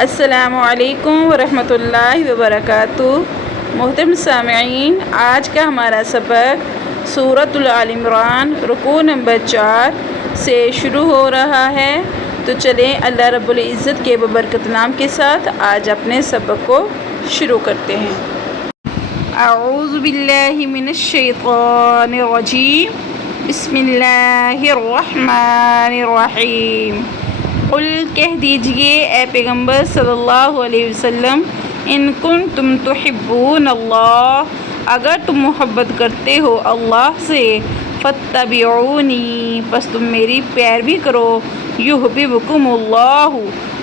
السلام علیکم ورحمۃ اللہ وبرکاتہ۔ محترم سامعین، آج کا ہمارا سبق سورۃ آل عمران رکوع نمبر 4 سے شروع ہو رہا ہے، تو چلیں اللہ رب العزت کے ببرکت نام کے ساتھ آج اپنے سبق کو شروع کرتے ہیں۔ اعوذ باللہ من الشیطان الرجیم، بسم اللہ الرحمن الرحیم۔ قل کہہ دیجئے اے پیغمبر صلی اللہ علیہ وسلم، ان کنتم تحبون اللہ، اگر تم محبت کرتے ہو اللہ سے، فاتبعونی، پس تم میری پیروی کرو، یحببکم اللہ،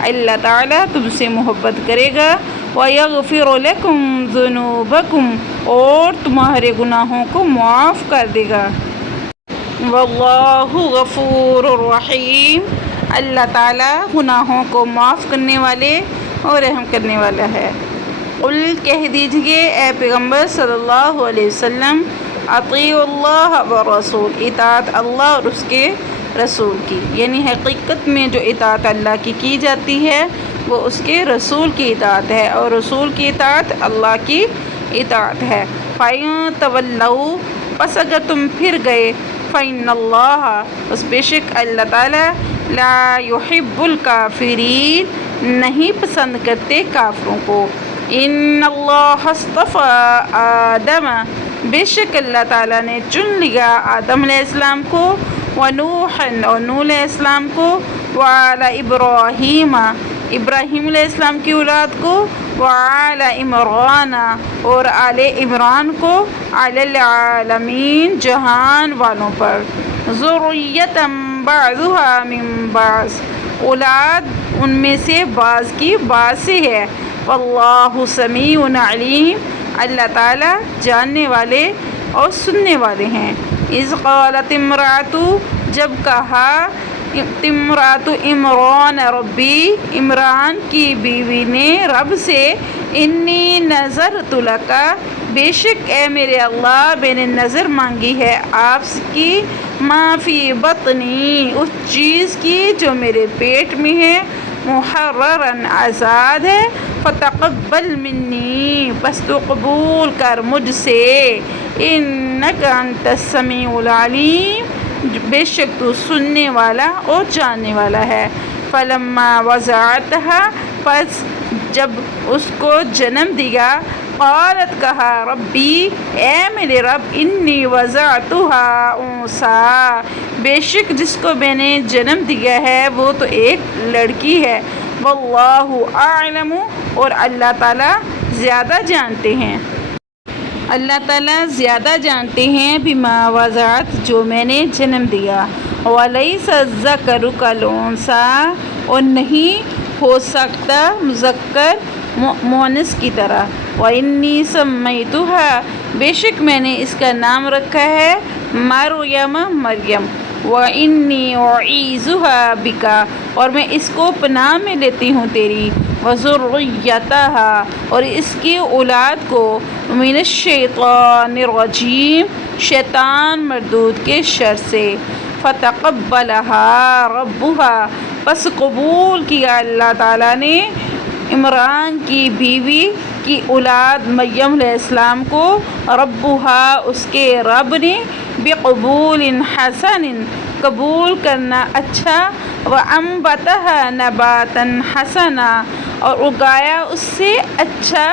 اللہ تعالیٰ تم سے محبت کرے گا، ویغفر لکم ذنوبکم، اور تمہارے گناہوں کو معاف کر دے گا، واللہ غفور الرحیم، اللہ تعالیٰ گناہوں کو معاف کرنے والے اور رحم کرنے والا ہے۔ قل کہہ دیجئے اے پیغمبر صلی اللہ علیہ وسلم، اطیعوا اللہ والرسول، اطاعت اللہ اور اس کے رسول کی، یعنی حقیقت میں جو اطاعت اللہ کی جاتی ہے وہ اس کے رسول کی اطاعت ہے، اور رسول کی اطاعت اللہ کی اطاعت ہے۔ فَإِن تَوَلَّوْا، پس اگر تم پھر گئے، فَإِنَّ اللَّهَ، بس بے شک اللہ تعالیٰ، لا يحب الکافرین، نہیں پسند کرتے کافروں کو۔ ان اللہ اصطفى آدم، بے شک اللہ تعالیٰ نے چن لیا آدم علیہ السلام کو، ونوحا، اور نوح علیہ السلام کو، وعلی ابراہیم، ابراہیم علیہ السلام کی اولاد کو، وعلی عمران، اور آل عمران کو، علی العالمین، جہان والوں پر، ذریۃ بعضها من بعض، اولاد ان میں سے بعض کی بعض سے ہے، واللہ سمیع علیم، اللہ تعالیٰ جاننے والے اور سننے والے ہیں۔ اذ قالت امرأۃ، جب کہا امرأۃ عمران ربی، عمران کی بیوی نے رب سے، انی نذرت لک، بے شک اے میرے اللہ میں نے نظر مانگی ہے آپ کی، ما فی بطنی، اس چیز کی جو میرے پیٹ میں ہے، محررن، آزاد ہے، فتقبل منی، پس تو قبول کر مجھ سے، انک انت السمیع العلیم، بے شک تو سننے والا اور جاننے والا ہے۔ فلما وضعتها، پس جب اس کو جنم دیا، قالت، کہا، ربی، اے میرے رب، انی وضعتها انثی، بے شک جس کو میں نے جنم دیا ہے وہ تو ایک لڑکی ہے، واللہ اعلم، اور اللہ تعالیٰ زیادہ جانتے ہیں، اللہ تعالیٰ زیادہ جانتے ہیں، بما وضعت، جو میں نے جنم دیا، ولیس الذکر کالانثی، اور نہیں ہو سکتا مذکر مؤنث کی طرح، وانی سمیتها، بے شک میں نے اس کا نام رکھا ہے مریم، مریم، وانی اعیذها بک، اور میں اس کو پناہ میں لیتی ہوں تیری، وذریتها، اور اس کی اولاد کو، من الشیطان الرجیم، شیطان مردود کے شر سے، فتقبلها ربها، پس قبول کیا اللہ تعالیٰ نے عمران کی بیوی کی اولاد مریم علیہ السلام کو، ربها، اس کے رب نے، بقبول حسن، قبول کرنا اچھا، وانبتها نباتا حسنا، اور اگایا اس سے اچھا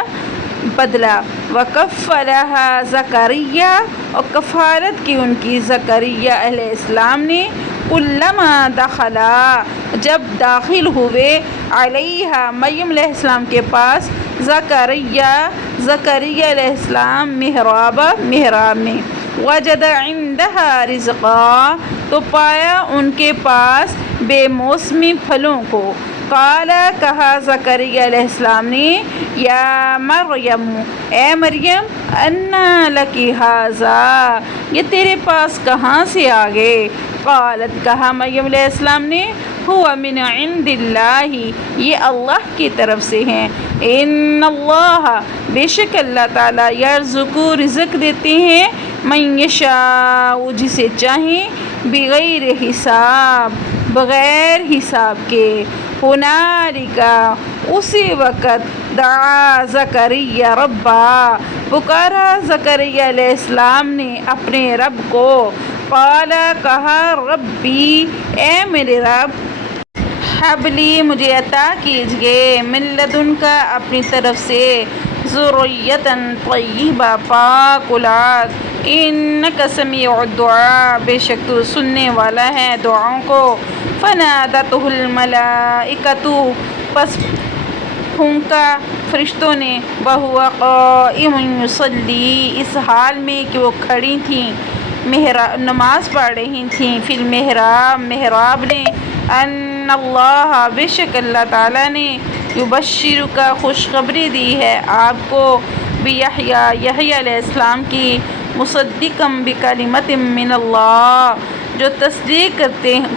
بدلہ، وکفلها زکریا، اور کفالت کی ان کی زکریا علیہ السلام نے، کلما دخلا، جب داخل ہوئے، علیہا، مریم علیہ السلام کے پاس، زکریا، زکریا علیہ السلام، محراب، محراب میں، وجد عندها رزقا، تو پایا ان کے پاس بے موسمی پھلوں کو، قال، کہا زکریا علیہ السلام نے، یا مریم، اے مریم، انا لکی ھذا، یہ تیرے پاس کہاں سے آ گئے، قالت، کہا مریم علیہ السلام نے، هو من عند اللہ، یہ اللہ کی طرف سے ہیں، ان اللہ، بے شک اللہ تعالیٰ، یرزق، رزق دیتے ہیں، من یشاء، جسے چاہیں، بغیر حساب، بغیر حساب کے، ہنالک، اسی وقت دعا زکریا ربا، پکارا زکریا علیہ السلام نے اپنے رب کو، قال کہا ربی اے میرے رب، حبلی مجھے عطا کیجئے، من لدن کا اپنی طرف سے، ذریۃً طیبہ پاک اولاد، انک سمیع الدعاء بے شک تو سننے والا ہے دعاؤں کو، فنادتہ الملائکۃ پس پھونکا فرشتوں نے، وہو قائم یصلی اس حال میں کہ وہ کھڑی تھیں، نماز پڑھ رہی تھیں، فی المحراب محراب نے، ان اللہ بے شک اللہ تعالیٰ نے، یبشرک خوشخبری دی ہے آپ کو، بیحییٰ یحییٰ علیہ السلام کی، مصدقا بکلمۃ من اللہ جو تصدیق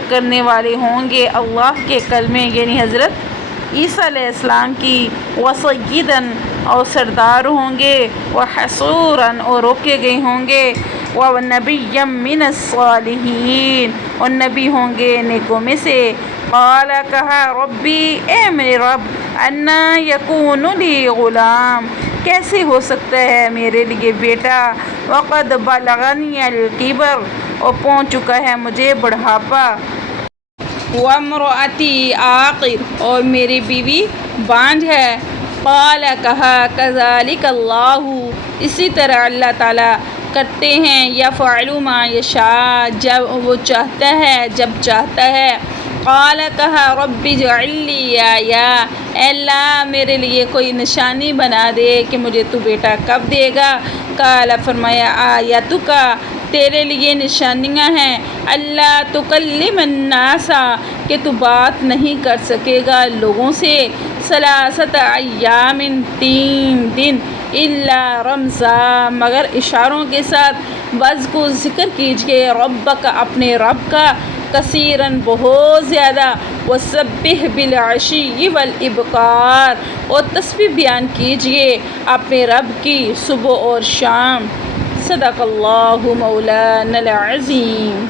کرنے والے ہوں گے اللہ کے کلمے یعنی حضرت عیسیٰ علیہ السلام کی، وسیداً اور سردار ہوں گے، وحصوراً اور روکے گئے ہوں گے، ونبیا من الصالحین اور نبی ہوں گے نیکوں میں سے، قال کہا ربی اے میرے رب، انا یکون لی غلام کیسے ہو سکتا ہے میرے لیے بیٹا، وقد بلغنی الکبر اور پہنچ چکا ہے مجھے بڑھاپا، وامرأتی عاقر اور میری بیوی بانجھ ہے، قال کہا کذالک اللہ اسی طرح اللہ تعالیٰ کرتے ہیں، یفعل ما یشاء جب وہ چاہتا ہے جب چاہتا ہے، قال کہا رب اجعل لی آیہ اے اللہ میرے لیے کوئی نشانی بنا دے کہ مجھے تو بیٹا کب دے گا، قال فرمایا آیتک تیرے لیے نشانیاں ہیں، اللہ تکلم الناس کہ تو بات نہیں کر سکے گا لوگوں سے، ثلاثۃ ایام 3 دن، الا رمزا مگر اشاروں کے ساتھ، کو ذکر کیجئے ربک اپنے رب کا، کثیراً بہت زیادہ، وسبح بالعشی والابکار اور تسبیح بیان کیجئے اپنے رب کی صبح اور شام، صدق اللہ مولانا العظیم۔